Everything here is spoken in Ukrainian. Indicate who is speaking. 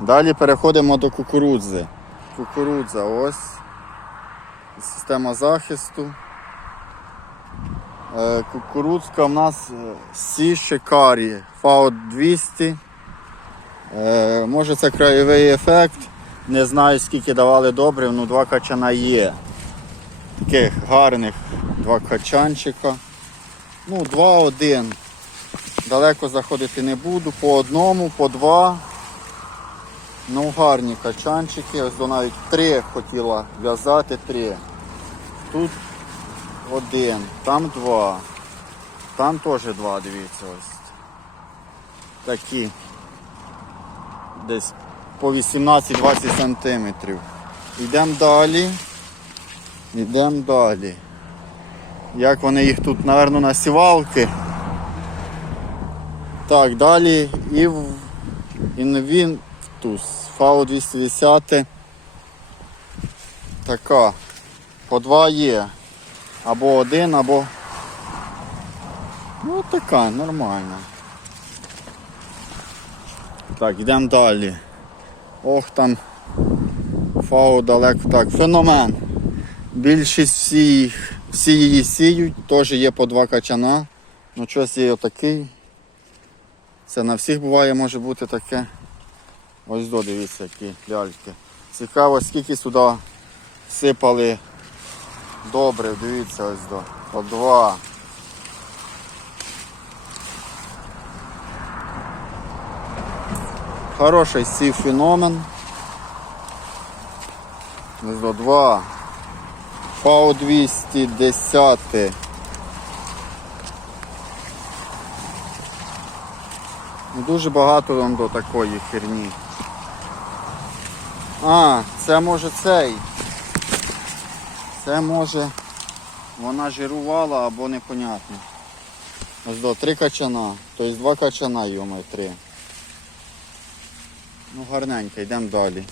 Speaker 1: Далі переходимо до кукурудзи. Кукурудза ось. Система захисту. Е, Кукурудзка в нас е, Сі Шикарі FAO 200. Е, Може це краєвий ефект. Не знаю скільки давали добрив, ну два качана є. Таких гарних два качанчика. Ну, два-один. Далеко заходити не буду. По одному, по два. Ну, гарні качанчики. Ось до навіть три хотіла в'язати три. Тут один, там два. Там теж два, дивіться ось. Такі. Десь по 18-20 сантиметрів. Йдемо далі. Йдемо далі. Як вони їх тут, напевно, на сівалки. Так, далі і в Invictus FAO 210. Така. По два є. Або один, або. Ну така, нормальна. Так, йдемо далі. Ох там. Фау далеко. Так, феномен. Більшість всі, їх- всі її сіють, теж є по два качана. Ну щось є отакий. Це на всіх буває, може бути таке. Ось до, дивіться, які ляльки. Цікаво, скільки сюди сипали добре, дивіться ось до. По два. Хороший сів феномен. Ось до два. ФАО 210. Ну, Дуже багато там до такої херні. А, це може цей. Це може вона жирувала або непонятно. Ось до три качана. Тобто два качана, йома, три. Ну гарненько, йдемо далі.